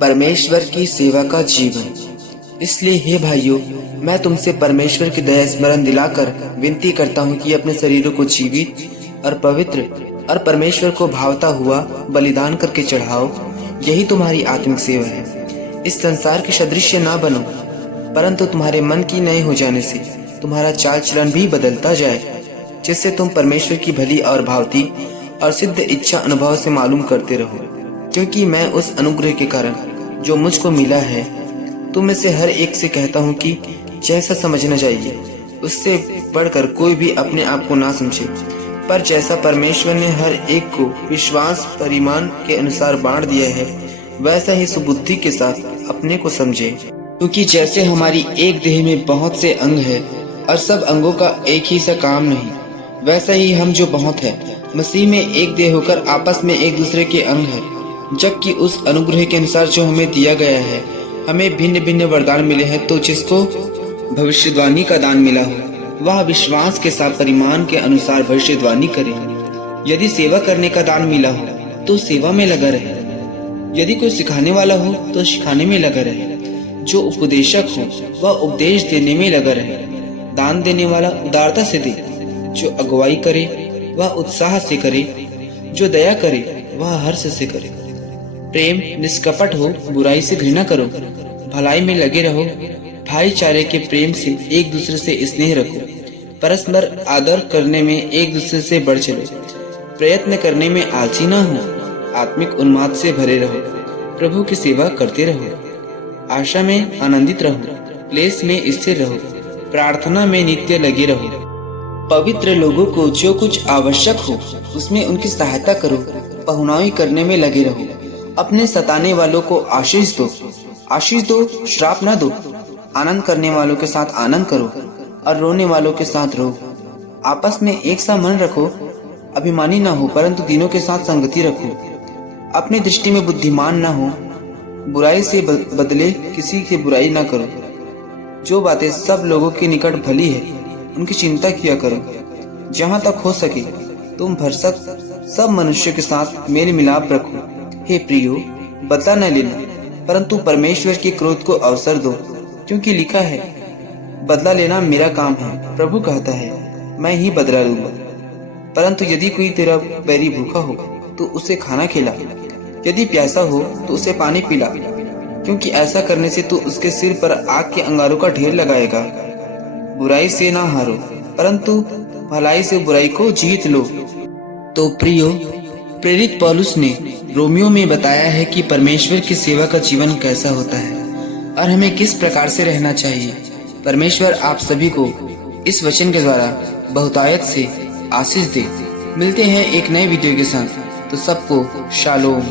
परमेश्वर की सेवा का जीवन। इसलिए हे भाइयों, मैं तुमसे परमेश्वर की दया स्मरण दिलाकर विनती करता हूँ कि अपने शरीरों को जीवित और पवित्र और परमेश्वर को भावता हुआ बलिदान करके चढ़ाओ। यही तुम्हारी आत्मिक सेवा है। इस संसार के सदृश्य ना बनो, परंतु तुम्हारे मन की नए हो जाने से तुम्हारा चाल चलन भी बदलता जाए, जिससे तुम परमेश्वर की भली और भावती और सिद्ध इच्छा अनुभव से मालूम करते रहो। क्योंकि मैं उस अनुग्रह के कारण जो मुझको मिला है, तुम में से हर एक से कहता हूँ कि जैसा समझना चाहिए उससे बढ़कर कोई भी अपने आप को ना समझे, पर जैसा परमेश्वर ने हर एक को विश्वास परिमाण के अनुसार बांट दिया है, वैसा ही सुबुद्धि के साथ अपने को समझे। क्योंकि जैसे हमारी एक देह में बहुत से अंग है और सब अंगों का एक ही सा काम नहीं, वैसा ही हम जो बहुत है मसीह में एक देह होकर आपस में एक दूसरे के अंग है। जबकि उस अनुग्रह के अनुसार जो हमें दिया गया है, हमें भिन्न भिन्न वरदान मिले हैं। तो जिसको भविष्यवाणी का दान मिला हो, वह विश्वास के साथ परिमाण के अनुसार भविष्यवाणी करे। यदि सेवा करने का दान मिला हो तो सेवा में लगा रहे। यदि कोई सिखाने वाला हो तो सिखाने में लगा रहे। जो उपदेशक हो वह उपदेश देने में लगा रहे। दान देने वाला उदारता से दे। जो अगुवाई करे वह उत्साह से करे। जो दया करे वह हर्ष से करे। प्रेम निष्कपट हो, बुराई से घृणा करो, भलाई में लगे रहो, भाईचारे के प्रेम से एक दूसरे से स्नेह रखो, परस्पर आदर करने में एक दूसरे से बढ़ चलो, प्रयत्न करने में आलसी न हो, आत्मिक उन्माद से भरे रहो, प्रभु की सेवा करते रहो, आशा में आनंदित रहो, क्लेश में स्थिर रहो, प्रार्थना में नित्य लगे रहो। पवित्र लोगों को जो कुछ आवश्यक हो उसमें उनकी सहायता करो, पहुनाई करने में लगे रहो, अपने सताने वालों को आशीष दो, श्राप न दो। आनंद करने वालों के साथ आनंद करो और रोने वालों के साथ रो। आपस में एक सा मन रखो, अभिमानी न हो परंतु दिनों के साथ संगति रखो। अपनी दृष्टि में बुद्धिमान न हो, बुराई से बदले किसी से बुराई न करो। जो बातें सब लोगों के निकट भली है उनकी चिंता किया करो। जहाँ तक हो सके तुम भरसक सब मनुष्यों के साथ मेल मिलाप रखो। हे प्रियो, बदला न लेना, परंतु परमेश्वर के क्रोध को अवसर दो, क्योंकि लिखा है, बदला लेना मेरा काम है, प्रभु कहता है, मैं ही बदला लूंगा। परंतु यदि कोई तेरा बैरी भूखा हो तो उसे खाना खिला, यदि प्यासा हो तो उसे पानी पिला, क्योंकि ऐसा करने से तू उसके सिर पर आग के अंगारों का ढेर लगाएगा। बुराई से ना हारो, परंतु भलाई से बुराई को जीत लो। तो प्रियो, प्रेरित पौलुस ने रोमियो में बताया है कि परमेश्वर की सेवा का जीवन कैसा होता है और हमें किस प्रकार से रहना चाहिए। परमेश्वर आप सभी को इस वचन के द्वारा बहुतायत से आशीष दे। मिलते हैं एक नए वीडियो के साथ, तो सबको शालोम।